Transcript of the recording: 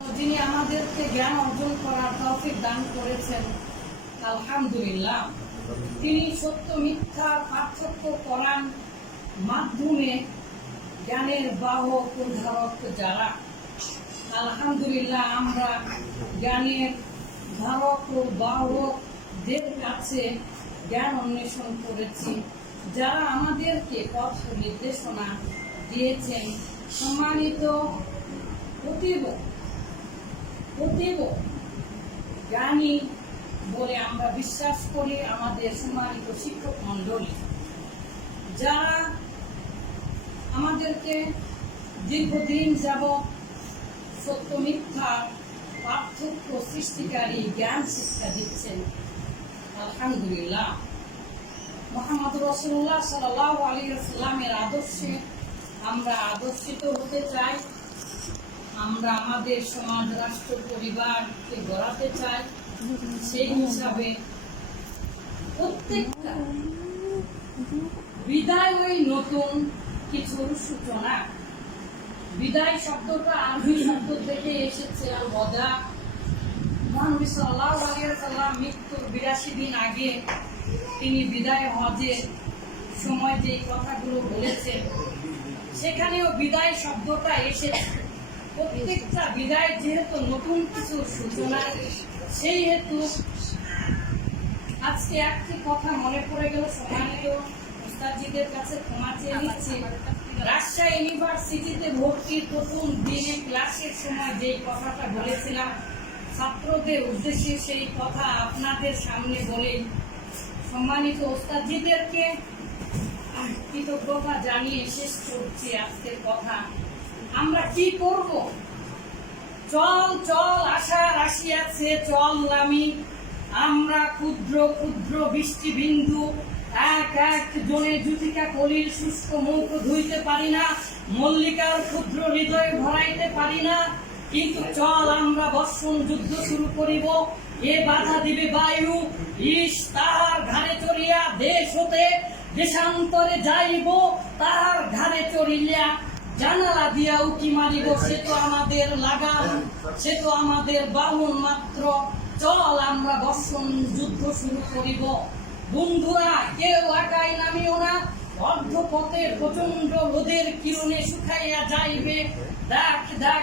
যিনি আমাদেরকে জ্ঞান অর্জন করার তৌফিক দান করেছেন, আলহামদুলিল্লাহ। তিনি সত্য, মিথ্যা, পার্থক্য করার মাধ্যমে জ্ঞানের বাহক ও ধারক যারা, আলহামদুলিল্লাহ আমরা জ্ঞানের ধারক ও বাহকদের কাছে জ্ঞান অন্বেষণ করেছি, যারা আমাদেরকে পথ নির্দেশনা দিয়েছেন। সম্মানিত অতীব অতীব জ্ঞানী বলে আমরা বিশ্বাস করি আমাদের সম্মানিত শিক্ষক মণ্ডলী। যারা আমাদেরকে দীর্ঘদিন যাব সত্য, মিথ্যা, পার্থক্য সৃষ্টিকারী জ্ঞান শিক্ষা দিচ্ছেন, আলহামদুলিল্লাহ। মোহাম্মদ রসুল্লাহ সাল্লাহ আলী সাল্লামের আদর্শে আমরা আদর্শিত হতে চাই। আমরা আমাদের সমাজ, রাষ্ট্র, পরিবারকে গড়াতে চাই, সেই হিসাবে প্রত্যেকটা বিদায় ওই নতুন কিছুর সূচনা। বিদায় শব্দটা আরবি শব্দ থেকে এসেছে, আর মজা মহানবী সাল্লাহ মৃত্যুর বিরাশি দিন আগে তিনি বিদায় হজে সময় যে কথাগুলো বলেছেন, সেখানেও বিদায় শব্দটা এসেছে। প্রত্যেকটা বিদায় যেহেতু নতুন কিছু সূচনা, সেই হেতু আজকে একটি কথা মনে পড়ে গেল সম্মানিত উস্তাদজিদের কাছে, ক্ষমা চেয়ে নিচ্ছি। রাজশাহী ইউনিভার্সিটিতে ভর্তির প্রথম দিনে ক্লাসের সময় যেই কথাটা বলেছিলাম, ছাত্রদের উদ্দেশ্যে সেই কথা আপনাদের সামনে বলে সম্মানিত ওস্তাদজিদেরকে কৃতজ্ঞতা জানিয়ে শেষ করছি আজকের কথা। আমরা কি করব? চল চল আশা রাশিয়াছে চল নামি আমরা ক্ষুদ্র ক্ষুদ্র বৃষ্টি বিন্দু, এক এক জনে জুতিকা কলির শুষ্ক মুখ ধুইতে পারি না, মল্লিকার ক্ষুদ্র হৃদয় ভরাইতে পারি না। কিন্তু চল, আমরা বর্ষণ যুদ্ধ শুরু করিব, এ বাধা দিবে বায়ু। ইস, তাহার ঘাড়ে চড়িয়া দেশ হতে, দেশান্তরে যাইব, তাহার ঘাড়ে চড়িয়া জানালা দিয়া উকি মারিব সে তো আমাদের লাগাম, সে তো আমাদের বাহন মাত্র। চল আমরা বর্ষণ যুদ্ধ শুরু করিব। বন্ধুরা, কেউ একাই নামিও না। অর্ধপথের প্রচণ্ড রোদের কিরণে শুকাইয়া যাইবে। দেখ দেখ।